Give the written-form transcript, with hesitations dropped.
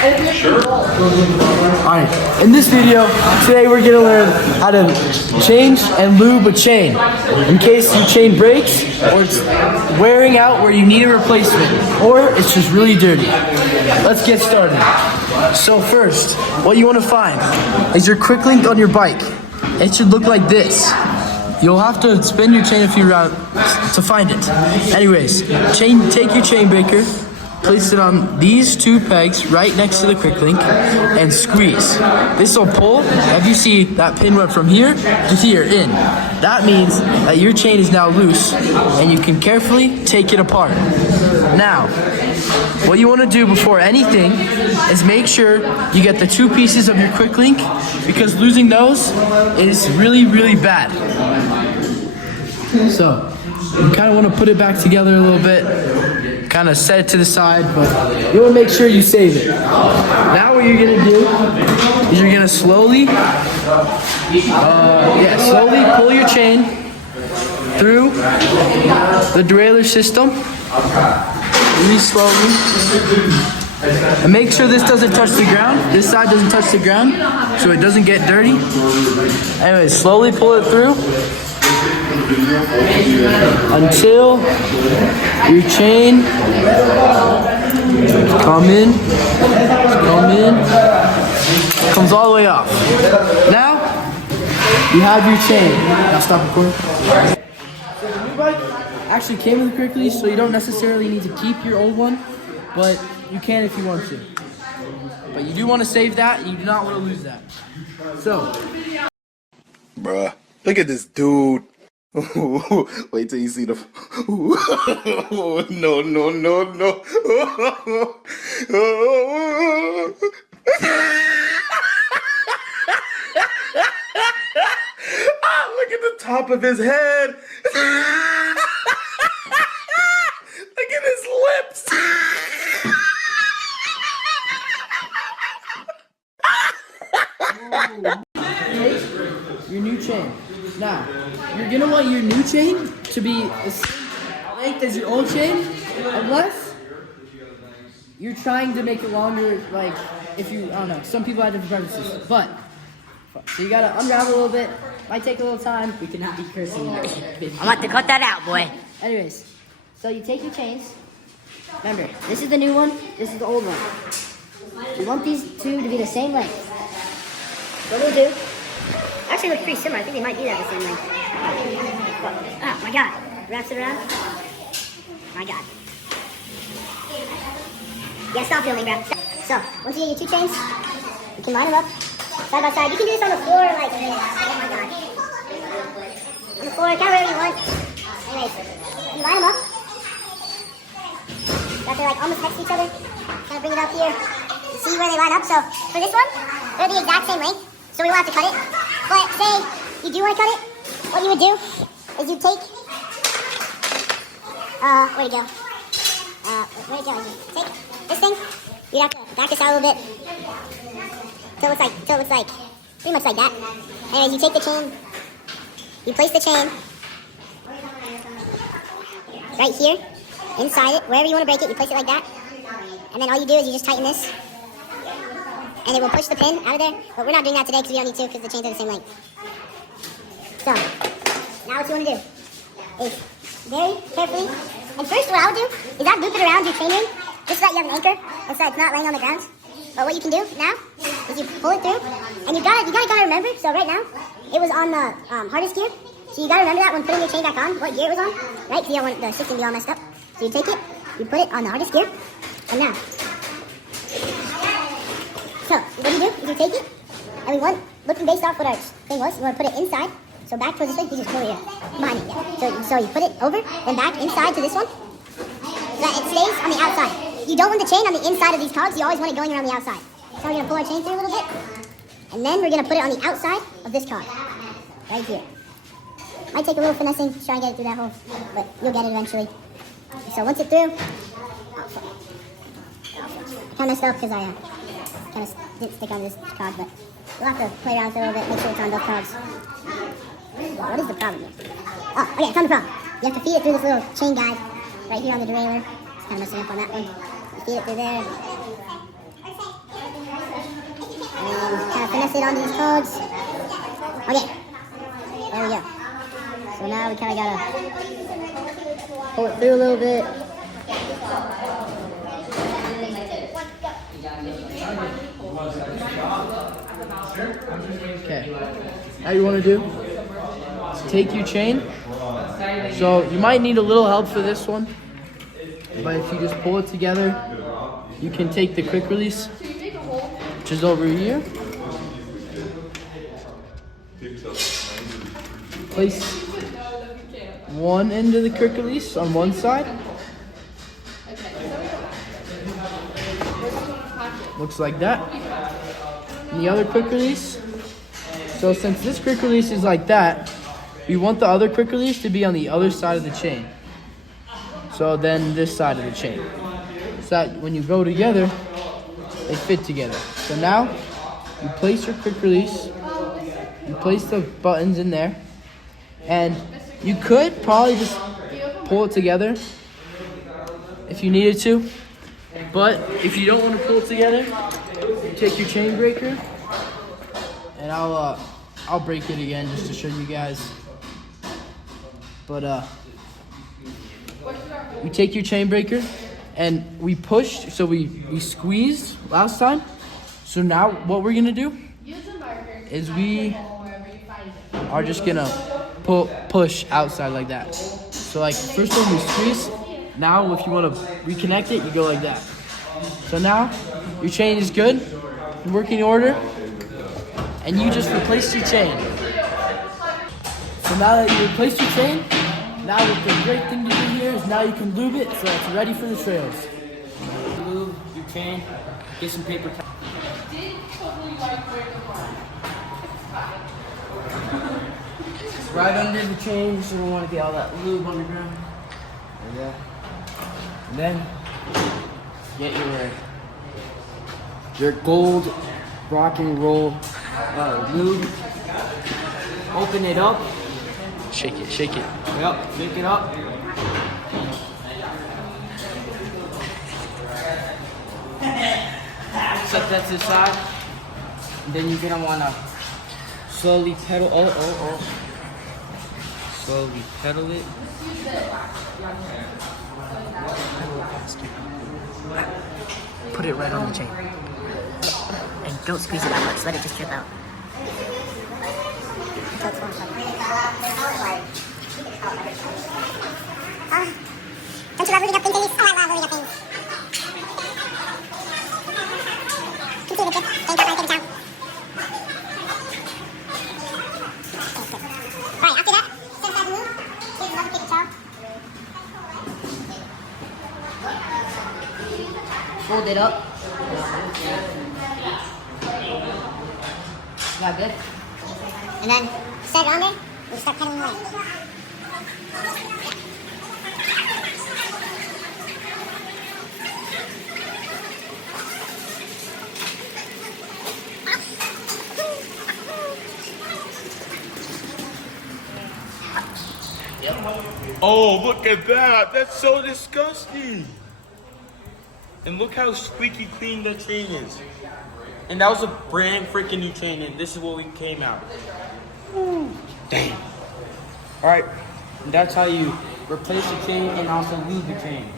Sure. Alright, in this video, today we're gonna learn how to change and lube a chain in case your chain breaks or it's wearing out where you need a replacement or it's just really dirty. Let's get started. So first, what you want to find is your quick link on your bike. It should look like this. You'll have to spin your chain a few rounds to find it. Anyways, take your chain breaker, place it on these two pegs right next to the quick link and squeeze. This will pull. If you see that pin went from here to here in, that means that your chain is now loose and you can carefully take it apart. Now, what you want to do before anything is make sure you get the two pieces of your quick link because losing those is really, really bad. So, you kind of want to put it back together a little bit, kind of set it to the side, but you want to make sure you save it. Now what you're going to do is you're going to slowly pull your chain through the derailleur system, really slowly. And make sure this doesn't touch the ground. This side doesn't touch the ground, so it doesn't get dirty. Anyway, slowly pull it through until your chain comes all the way off. Now you have your chain. Now stop recording. So the new bike actually came with a quick leash, so you don't necessarily need to keep your old one, but you can if you want to. But you do want to save that, and you do not want to lose that. So, bruh, look at this dude. Wait till you see the. No. Look at the top of his head. Look at his lips. your new chain. Now, you're gonna want your new chain to be the same length as your old chain, unless you're trying to make it longer, like, if you, I don't know, some people have different preferences, but, so you gotta unravel a little bit, might take a little time. We cannot be cursing in this. I'm about to cut that out, boy. Anyways, so you take your chains, remember, this is the new one, this is the old one. You want these two to be the same length. What we'll do, Actually, looks pretty similar. I think they might do that the same length. Oh my god. Wraps it around. My god. Yeah, stop filming, bro. So, once you get your two chains, you can line them up side by side. You can do this on the floor, like, oh my god. On the floor, kind of wherever you want. Anyways, you line them up. Got they're like almost next to each other. Kind of bring it up here. See where they line up. So, for this one, they're the exact same length. So we won't have to cut it. But say you do want to cut it, what you would do is you take, where'd it go? You take this thing, you'd have to back this out a little bit. Till it looks like, pretty much like that. Anyways, you take the chain, you place the chain right here, inside it, wherever you want to break it, you place it like that. And then all you do is you just tighten this. And it will push the pin out of there, but we're not doing that today because we don't need to because the chains are the same length. So, now what you want to do is very carefully, and first what I would do is I'd loop it around your chain ring just so that you have an anchor and so it's not laying on the ground. But what you can do now is you pull it through, and you gotta remember, so right now, it was on the hardest gear, so you gotta remember that when putting your chain back on, what gear it was on, right? Because you don't want the system to be all messed up. So you take it, you put it on the hardest gear, and now, so, what you do is you take it, and we want, looking based off what our thing was, you want to put it inside, so back towards this way, you just pull it here, behind it, yeah. So you put it over, then back inside to this one, so that it stays on the outside. You don't want the chain on the inside of these cogs, you always want it going around the outside. So we're going to pull our chain through a little bit, and then we're going to put it on the outside of this cog, right here. Might take a little finessing to try and get it through that hole, but you'll get it eventually. So once it's through, I kind of messed up because I kind of didn't stick on this cog, but we'll have to play around with it a little bit, make sure it's on both cogs. What is the problem here? Oh, okay, I found the problem. You have to feed it through this little chain guide right here on the derailleur. Just kind of messing up on that one. You feed it through there. then kind of finesse it onto these cogs. Okay. There we go. So now we kind of gotta pull it through a little bit. Okay. Now you want to do is take your chain. So you might need a little help for this one, but if you just pull it together, you can take the quick release, which is over here. Place one end of the quick release on one side. Looks like that. And the other quick release. So since this quick release is like that, we want the other quick release to be on the other side of the chain. So then this side of the chain. So that when you go together, they fit together. So now you place your quick release, you place the buttons in there, and you could probably just pull it together if you needed to. But if you don't want to pull it together, you take your chain breaker, and I'll break it again just to show you guys. But we take your chain breaker, and we pushed, so we squeezed last time. So now what we're gonna do is we are just gonna push outside like that. So like first one we squeeze. Now if you want to reconnect it, you go like that. So now your chain is good, in working order, and you just replaced your chain. So now that you replaced your chain, now the great thing to do here is now you can lube it so it's ready for the trails. Lube your chain, get some paper towels. Right under the chain, so you don't want to get all that lube on the ground. Like that. And then get your gold rock and roll lube. Open it up. Shake it, shake it. Yep, shake it up. Set that to the side. And then you're gonna wanna slowly pedal. Slowly pedal it. Put it right on the chain. And don't squeeze it that much, let it just drip out. Don't you love moving up things, Elise? Oh, I love moving up things. Can see the drip. Chain top, take a towel. Alright, after that, set aside the lube. Here's another paper towel. Fold it up. Is that good? And then set it on there, we start pedaling away. Oh, look at that. That's so disgusting. And look how squeaky clean that chain is. And that was a brand freaking new chain, and this is what we came out. Woo. Dang. Alright, that's how you replace the chain and also lube the chain.